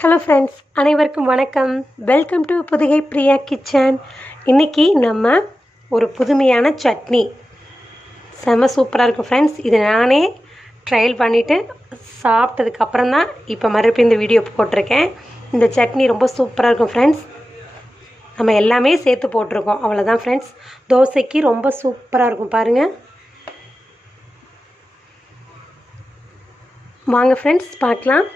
Hello friends, அனைவருக்கும் வணக்கம். Welcome to Pudugai Priya kitchen. இன்றைக்கி நம்ம ஒரு புதுமையான சட்னி செம்ம சூப்பராக இருக்கும் ஃப்ரெண்ட்ஸ். இது நானே ட்ரையல் பண்ணிவிட்டு சாப்பிட்டதுக்கப்புறம் தான் இப்போ மறுபடியும் இந்த வீடியோ போட்டிருக்கேன். இந்த சட்னி ரொம்ப சூப்பராக இருக்கும் ஃப்ரெண்ட்ஸ். நம்ம எல்லாமே சேர்த்து போட்டிருக்கோம், அவ்வளோதான் ஃப்ரெண்ட்ஸ். தோசைக்கு ரொம்ப சூப்பராக இருக்கும் பாருங்கள். வாங்க ஃப்ரெண்ட்ஸ் பார்க்கலாம்.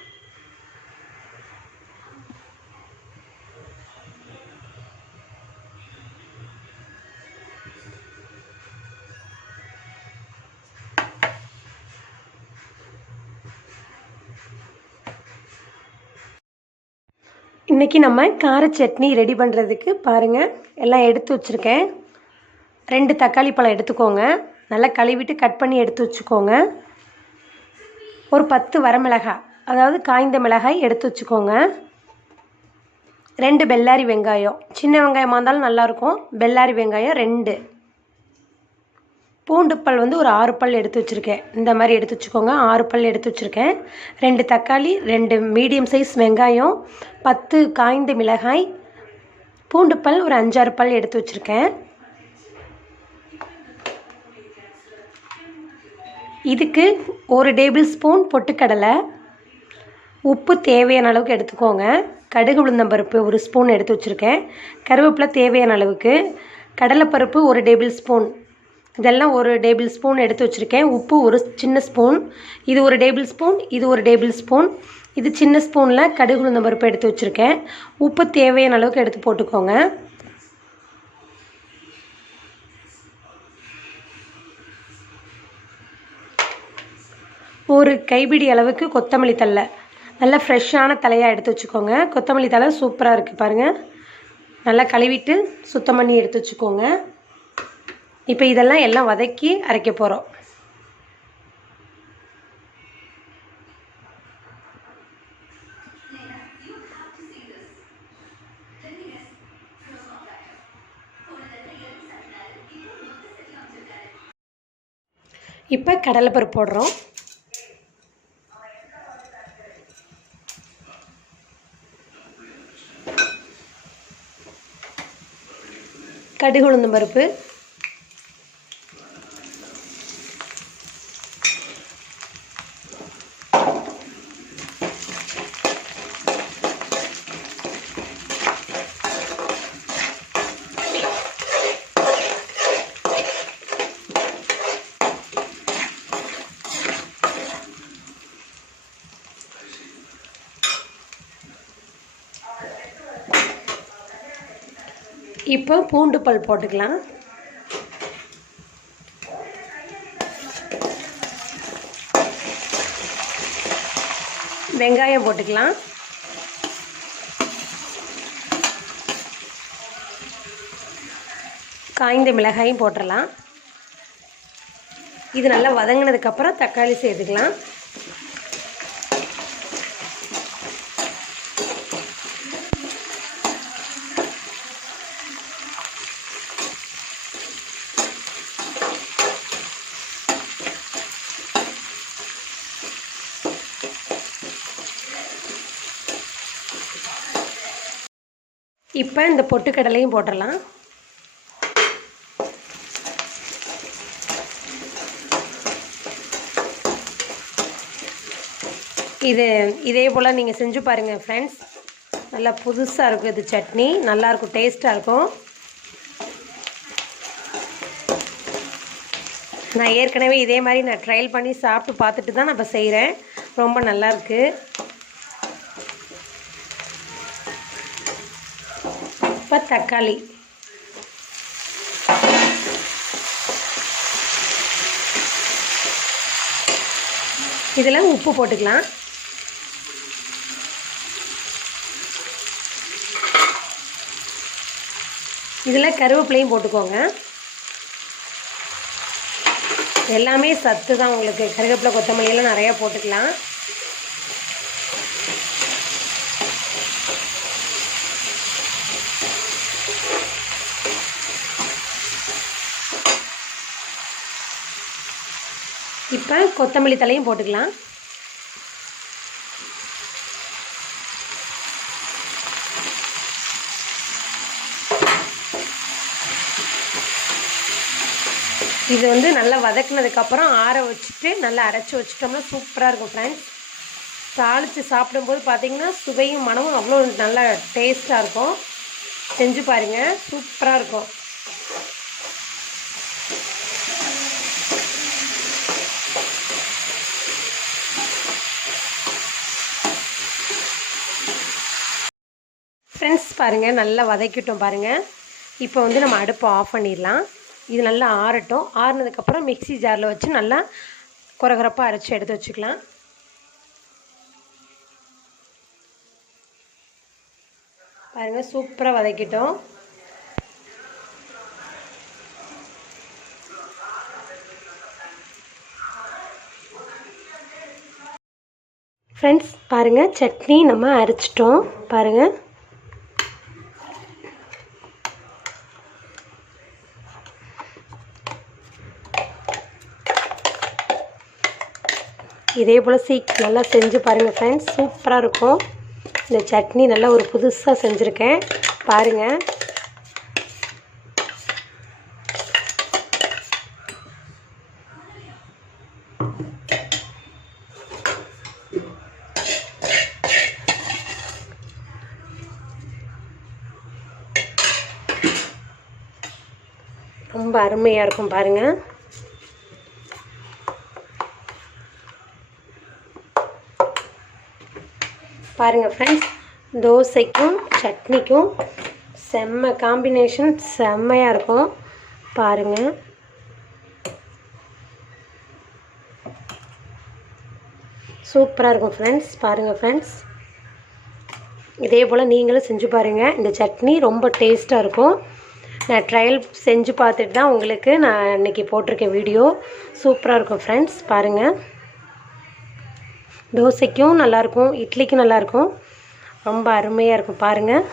இன்றைக்கி நம்ம கார சட்னி ரெடி பண்ணுறதுக்கு பாருங்கள், எல்லாம் எடுத்து வச்சுருக்கேன். 2 தக்காளி பழம் எடுத்துக்கோங்க, நல்லா கழுவிட்டு கட் பண்ணி எடுத்து வச்சுக்கோங்க. ஒரு 10 வரமிளகாய், அதாவது காய்ந்த மிளகாய் எடுத்து வச்சுக்கோங்க. 2 பெல்லாரி வெங்காயம், சின்ன வெங்காயமாக இருந்தாலும் நல்லாயிருக்கும். பெல்லாரி வெங்காயம் 2. பூண்டு பல் ஒரு 6 பல் எடுத்து வச்சுருக்கேன். இந்த மாதிரி எடுத்து வச்சுக்கோங்க. 6 பல் எடுத்து வச்சுருக்கேன். 2 தக்காளி, 2 மீடியம் சைஸ் வெங்காயம், 10 காய்ந்த மிளகாய், பூண்டு பல் ஒரு 5-6 பல் எடுத்து வச்சுருக்கேன். இதுக்கு 1 டேபிள் ஸ்பூன் பொட்டுக்கடலை, உப்பு தேவையான அளவுக்கு எடுத்துக்கோங்க. கடுகு உளுந்தம்பருப்பு 1 ஸ்பூன் எடுத்து வச்சுருக்கேன். கருவேப்பிலை தேவையான அளவுக்கு, கடலைப்பருப்பு 1 டேபிள் ஸ்பூன், இதெல்லாம் 1 டேபிள் ஸ்பூன் எடுத்து வச்சுருக்கேன். உப்பு 1 சின்ன ஸ்பூன், இது 1 டேபிள் ஸ்பூன், இது 1 டேபிள் ஸ்பூன். இது சின்ன ஸ்பூனில் கடுகு உளுந்தம்பருப்பு எடுத்து வச்சுருக்கேன். உப்பு தேவையான அளவுக்கு எடுத்து போட்டுக்கோங்க. ஒரு கைப்பிடி அளவுக்கு கொத்தமல்லி தழை, நல்லா ஃப்ரெஷ்ஷான தலையாக எடுத்து வச்சுக்கோங்க. கொத்தமல்லி தழை சூப்பராக இருக்குது பாருங்கள். நல்லா கழுவிட்டு சுத்தம் பண்ணி எடுத்து வச்சுக்கோங்க. இப்போ இதெல்லாம் எல்லாம் வதக்கி அரைக்க போகிறோம். இப்போ கடலைப்பருப்பு போடுறோம். கடுகு உளுந்தம் பருப்பு, இப்போ பூண்டு பல் போட்டுக்கலாம். வெங்காயம் போட்டுக்கலாம். காய்ந்த மிளகாயும் போட்டுடலாம். இது நல்லா வதங்கினதுக்கப்புறம் தக்காளி சேர்த்துக்கலாம். இப்போ இந்த பொட்டுக்கடலையும் போட்டுடலாம். இதே போல் நீங்கள் செஞ்சு பாருங்கள் ஃப்ரெண்ட்ஸ். நல்லா புதுசாக இருக்கும். இது சட்னி நல்லாயிருக்கும், டேஸ்ட்டாக இருக்கும். நான் ஏற்கனவே இதே மாதிரி நான் ட்ரையல் பண்ணி சாப்பிட்டு பார்த்துட்டு தான் நான் இப்போ செய்கிறேன். ரொம்ப நல்லாயிருக்கு. இப்போ தக்காளி, இதில் உப்பு போட்டுக்கலாம். இதில் கருவேப்பிலையும் போட்டுக்கோங்க. எல்லாமே சத்து தான் உங்களுக்கு. கருவேப்பிலை கொத்தமல்லியெல்லாம் நிறையா போட்டுக்கலாம். இப்போ கொத்தமல்லி தழையும் போட்டுக்கலாம். இது வந்து நல்லா வதக்குனதுக்கப்புறம் ஆற வச்சுட்டு நல்லா அரைச்சி வச்சுட்டோம்னா சூப்பராக இருக்கும் ஃப்ரெண்ட்ஸ். தாளித்து சாப்பிடும்போது பார்த்திங்கன்னா சுவையும் மனமும் அவ்வளோ நல்லா டேஸ்ட்டாக இருக்கும். செஞ்சு பாருங்கள், சூப்பராக இருக்கும். ஃப்ரெண்ட்ஸ் பாருங்கள், நல்லா வதக்கிட்டோம் பாருங்கள். இப்போ வந்து நம்ம அடுப்பை ஆஃப் பண்ணிடலாம். இது நல்லா ஆறட்டும். ஆறுனதுக்கப்புறம் மிக்ஸி ஜாரில் வச்சு நல்லா குறகுறப்பாக அரைச்சி எடுத்து வச்சுக்கலாம். பாருங்கள், சூப்பராக வதக்கிட்டோம். ஃப்ரெண்ட்ஸ் பாருங்கள், சட்னி நம்ம அரைச்சிட்டோம் பாருங்கள். இதே போல் நல்லா செஞ்சு பாருங்கள் ஃப்ரெண்ட்ஸ், சூப்பராக இருக்கும். இந்த சட்னி நல்லா ஒரு புதுசாக செஞ்சுருக்கேன் பாருங்கள். ரொம்ப அருமையாக இருக்கும் பாருங்கள். பாருங்கள் ஃப்ரெண்ட்ஸ், தோசைக்கும் சட்னிக்கும் செம்ம காம்பினேஷன், செம்மையாக இருக்கும் பாருங்கள். சூப்பராக இருக்கும் ஃப்ரெண்ட்ஸ். பாருங்கள் ஃப்ரெண்ட்ஸ், இதே போல் நீங்களும் செஞ்சு பாருங்கள். இந்த சட்னி ரொம்ப டேஸ்ட்டாக இருக்கும். நான் ட்ரையல் செஞ்சு பார்த்துட்டு தான் உங்களுக்கு நான் இன்றைக்கி போட்டிருக்கேன் வீடியோ. சூப்பராக இருக்கும் ஃப்ரெண்ட்ஸ். பாருங்கள், தோசைக்கும் நல்லாயிருக்கும், இட்லிக்கும் நல்லாயிருக்கும், ரொம்ப அருமையாக இருக்கும் பாருங்கள்.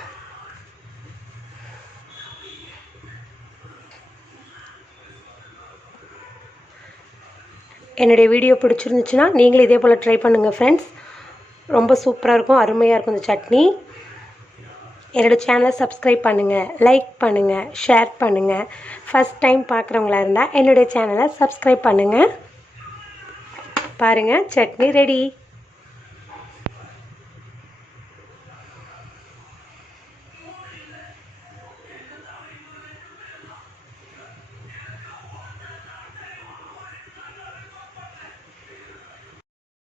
என்னுடைய வீடியோ பிடிச்சிருந்துச்சுன்னா நீங்களும் இதே போல் ட்ரை பண்ணுங்கள் ஃப்ரெண்ட்ஸ். ரொம்ப சூப்பராக இருக்கும், அருமையாக இருக்கும் இந்த சட்னி. என்னோடய சேனலை சப்ஸ்கிரைப் பண்ணுங்கள், லைக் பண்ணுங்கள், ஷேர் பண்ணுங்கள். ஃபஸ்ட் டைம் பார்க்குறவங்களா இருந்தால் என்னுடைய சேனலை சப்ஸ்கிரைப் பண்ணுங்கள். பாருங்கள், சட்னி ரெடி.